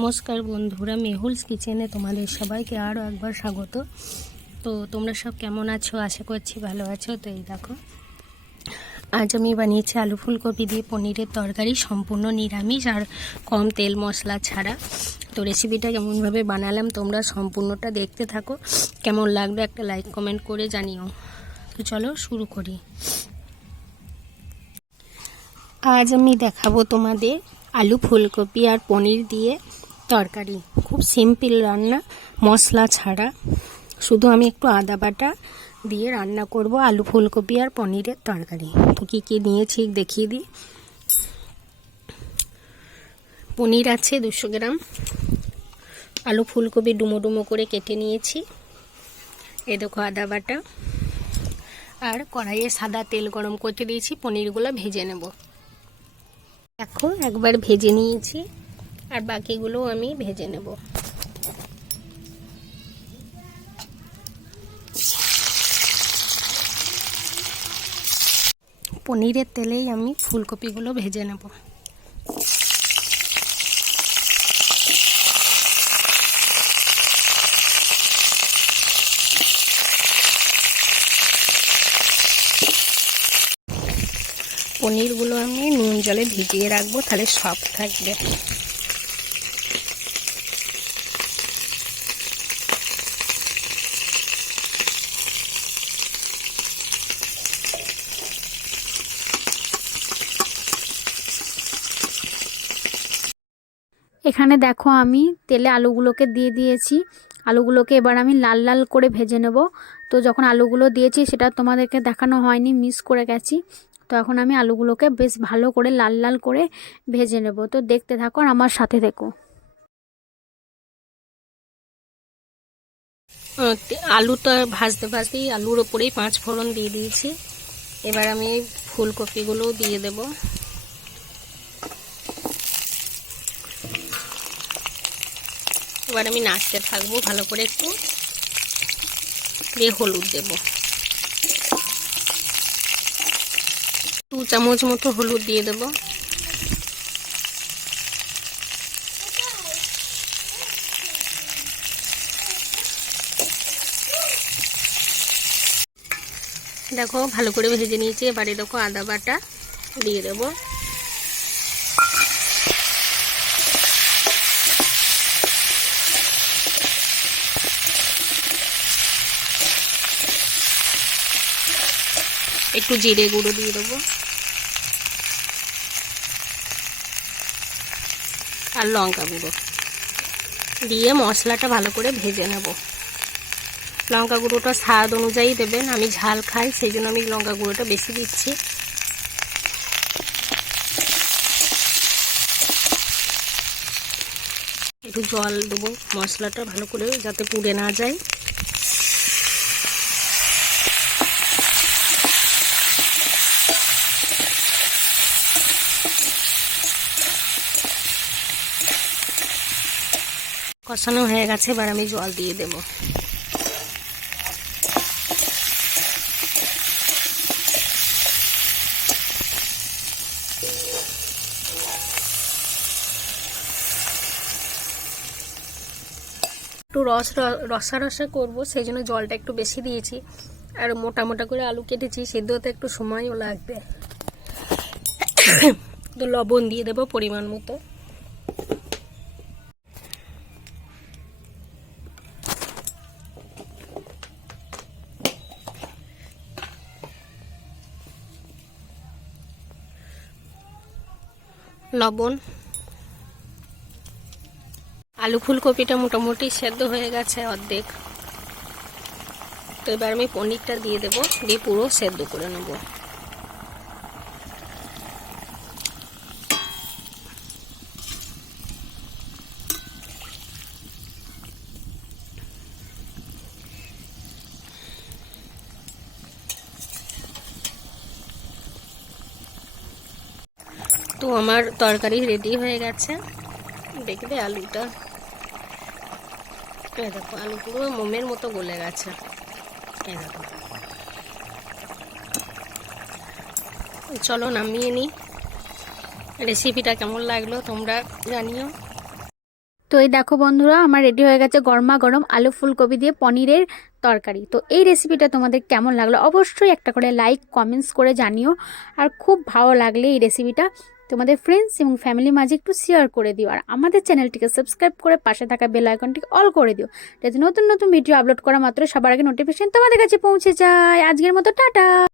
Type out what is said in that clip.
নমস্কার বন্ধুরা, মেহুলস কিচেনে তোমাদের সবাইকে আরও একবার স্বাগত। তো তোমরা সব কেমন আছো? আশা করছি ভালো আছো। তো এই দেখো, আজ আমি বানিয়েছি আলু ফুলকপি দিয়ে পনিরের তরকারি, সম্পূর্ণ নিরামিষ আর কম তেল মশলা ছাড়া। তো রেসিপিটা কেমনভাবে বানালাম তোমরা সম্পূর্ণটা দেখতে থাকো। কেমন লাগলো একটা লাইক কমেন্ট করে জানিও। তো চলো শুরু করি। আজ আমি দেখাবো তোমাদের আলু ফুলকপি আর পনির দিয়ে তরকারি। খুব সিম্পল রান্না, মশলা ছাড়া। শুধু আমি একটু আদা বাটা দিয়ে রান্না করব আলু ফুলকপি আর পনিরের তরকারি। তো কী কী নিয়েছি দেখিয়ে দিই। পনির আছে 200 গ্রাম, আলু ফুলকপি ডুমো ডুমো করে কেটে নিয়েছি, এ দেখো আদা বাটা, আর কড়াইয়ে সাদা তেল গরম করতে দিয়েছি, পনিরগুলো ভেজে নেব। দেখো একবার ভেজে নিয়েছি আর বাকিগুলো আমি ভেজে নেব। পনিরের তেলেই আমি ফুলকপিগুলো ভেজে নেব। পনিরগুলো আমি নুন জলে ভিজিয়ে রাখবো, তাহলে সফট থাকবে। এখানে দেখো আমি তেলে আলুগুলোকে দিয়ে দিয়েছি। আলুগুলোকে এবার আমি লাল লাল করে ভেজে নেব। তো যখন আলুগুলো দিয়েছি সেটা তোমাদেরকে দেখানো হয়নি, মিস করে গেছি। তো এখন আমি আলুগুলোকে বেশ ভালো করে লাল লাল করে ভেজে নেব। তো দেখতে থাকো আর আমার সাথে থেকো। আলুটা ভাজতে ভাজতেই আলুর ওপরেই 5 ফোড়ন দিয়ে দিয়েছি। এবার আমি ফুলকপিগুলো দিয়ে দেব। এবার আমি নাড়তে থাকবো ভালো করে, একটু দিয়ে হলুদ দেব, 2 চামচ মতো হলুদ দিয়ে দেব। দেখো ভালো করে ভেজে নিয়েছি। এবারে দেখো আদা বাটা দিয়ে দেব। একটু জিরে গুঁড়ো দিয়ে দেবো আর লঙ্কা গুঁড়ো দিয়ে মশলাটা ভালো করে ভেজে নেব। লঙ্কা গুঁড়োটা স্বাদ অনুযায়ী দেবেন, আমি ঝাল খাই সেই জন্য আমি লঙ্কা গুঁড়োটা বেশি দিচ্ছি। একটু জল দেবো মশলাটা ভালো করে যাতে পুড়ে না যায়। কষানো হয়ে গেছে, এবার আমি জল দিয়ে দেব। একটু রসা রসা করবো সেই জন্য জলটা একটু বেশি দিয়েছি। আর মোটা মোটা করে আলু কেটেছি, সেদ্ধ হতে একটু সময়ও লাগবে। তো লবণ দিয়ে দেবো পরিমাণ মতো। লবণ, আলু ফুলকপিটা মোটামুটি সেদ্ধ হয়ে গেছে অর্ধেক। তো এবার আমি পনিরটা দিয়ে দেবো, দিয়ে পুরো সেদ্ধ করে নেব। তো আমার তরকারি রেডি হয়ে গেছে। দেখবে আলুটা, দেখো আলু পুরো মোমের মতো গলে গেছে। দেখো, চলো নামিয়ে নিই। রেসিপিটা কেমন লাগলো তোমরা জানিও। তো এই দেখো বন্ধুরা, আমার রেডি হয়ে গেছে গরমা গরম আলু ফুলকপি দিয়ে পনিরের তরকারি। তো এই রেসিপিটা তোমাদের কেমন লাগলো অবশ্যই একটা করে লাইক কমেন্টস করে জানিও। আর খুব ভালো লাগলে এই রেসিপিটা তোমাদের ফ্রেন্ডস এবং ফ্যামিলির মাঝে একটু শেয়ার করে দিও। আর আমাদের চ্যানেলটিকে সাবস্ক্রাইব করে পাশে থাকা বেল আইকনটিকে অল করে দিও, যাতে নতুন নতুন ভিডিও আপলোড করা মাত্র সবার আগে নোটিফিকেশন তোমাদের কাছে পৌঁছে যায়। আজকের মতো টাটা।